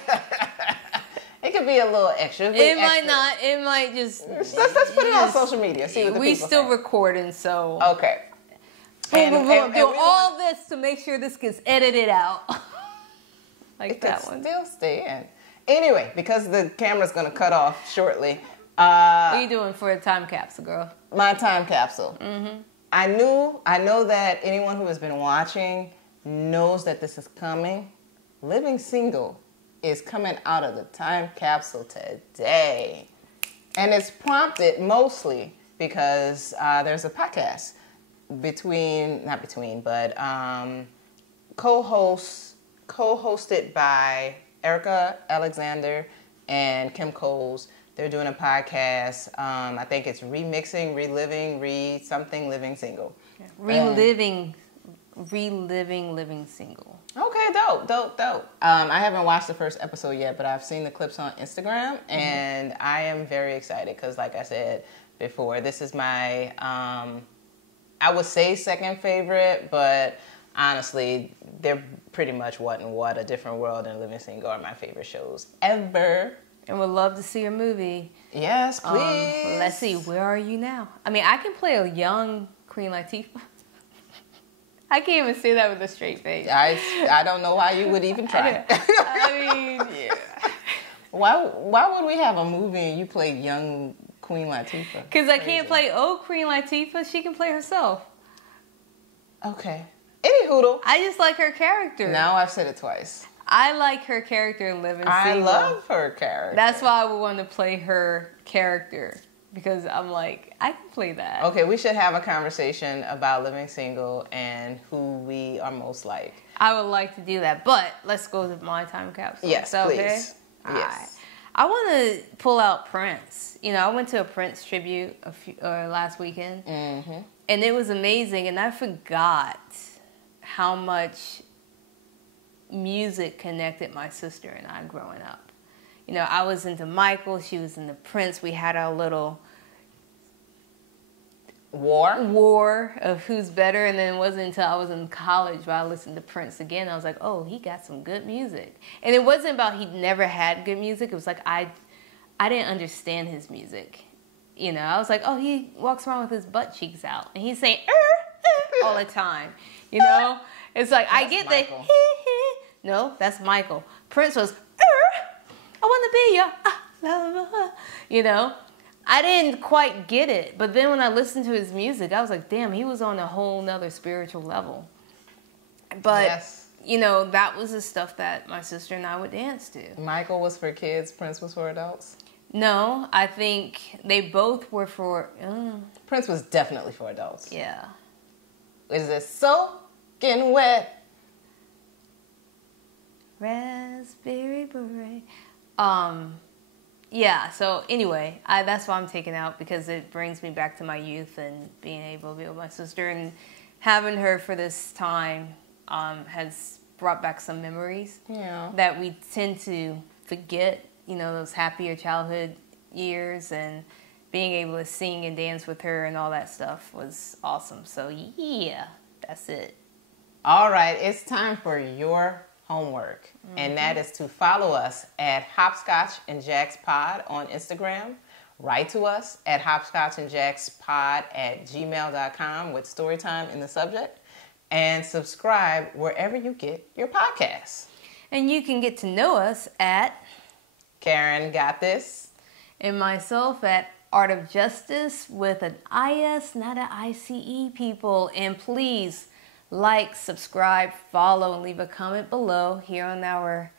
It could be a little extra. It might not. It might just... Let's put it on social media. See what the we people still think. recording, so... Okay. We're doing all this to make sure this gets edited out. Like that one. Still stay in. Anyway, because the camera's going to cut off shortly. What are you doing for a time capsule, girl? My time capsule. Mm-hmm. I know that anyone who has been watching knows that this is coming. Living Single is coming out of the time capsule today. And it's prompted mostly because there's a podcast co-hosted by Erica Alexander and Kim Coles. They're doing a podcast. I think it's remixing, reliving, something living single. Yeah. Reliving living single. Okay, dope. I haven't watched the first episode yet, but I've seen the clips on Instagram, and I am very excited because, like I said before, this is my, I would say second favorite, but honestly, they're pretty much What and What, A Different World, and Living Single are my favorite shows ever. And would love to see a movie. Yes, please. Let's see, where are you now? I mean, I can play a young Queen Latifah. I can't even say that with a straight face. I don't know why you would even try. I mean, yeah. Why would we have a movie and you play young Queen Latifah? Because I can't play old Queen Latifah. She can play herself. Okay. Any hoodle. I just like her character. Now I've said it twice. I like her character in Living Single. I love her character. That's why I would want to play her character. Because I'm like, I can play that. Okay, we should have a conversation about Living Single and who we are most like. I would like to do that. But let's go to my time capsule. Yes, so, please. okay? Yes. Right. I want to pull out Prince. You know, I went to a Prince tribute last weekend. Mm-hmm. And it was amazing. And I forgot how much music connected my sister and I growing up. You know, I was into Michael. She was into Prince. We had our little war of who's better. And then it wasn't until I was in college where I listened to Prince again. I was like, oh, he got some good music. And it wasn't about he never had good music. It was like I didn't understand his music. You know, I was like, oh, he walks around with his butt cheeks out. And he's saying, all the time. You know? It's like, that's I get Michael. The no, that's Michael. Prince was, I want to be your lover. You know? I didn't quite get it. But then when I listened to his music, I was like, damn, he was on a whole nother spiritual level. But, yes. You know, that was the stuff that my sister and I would dance to. Michael was for kids, Prince was for adults? No, I think they both were for... Prince was definitely for adults. Yeah. Is it soaking wet? Raspberry beret. Yeah, so anyway, that's why I'm taking out, because it brings me back to my youth and being able to be with my sister, and having her for this time has brought back some memories that we tend to forget, you know, those happier childhood years, and being able to sing and dance with her and all that stuff was awesome. So yeah, that's it. All right, it's time for your homework, and that is to follow us at hopscotchnjackspod on Instagram. Write to us at hopscotchnjackspod@gmail.com with storytime in the subject, and subscribe wherever you get your podcasts. And you can get to know us at Caryn Got This, and myself at Art of Justis with an IS, not an ICE, people. And please like, subscribe, follow, and leave a comment below here on our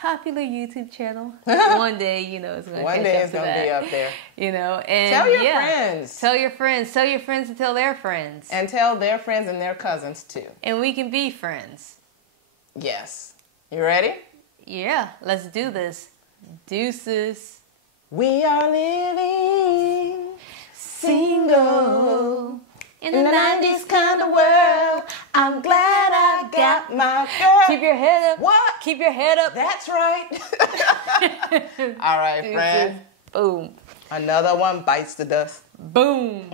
popular YouTube channel. One day, you know, it's going to be up there. You know, and tell your friends. Tell your friends. Tell your friends to tell their friends. And tell their friends and their cousins too. And we can be friends. Yes. You ready? Yeah, let's do this. Deuces. We are living single in a 90s kind of world. I'm glad I got my girl. Keep your head up. What? Keep your head up. That's right. All right, friend. Boom. Another one bites the dust. Boom.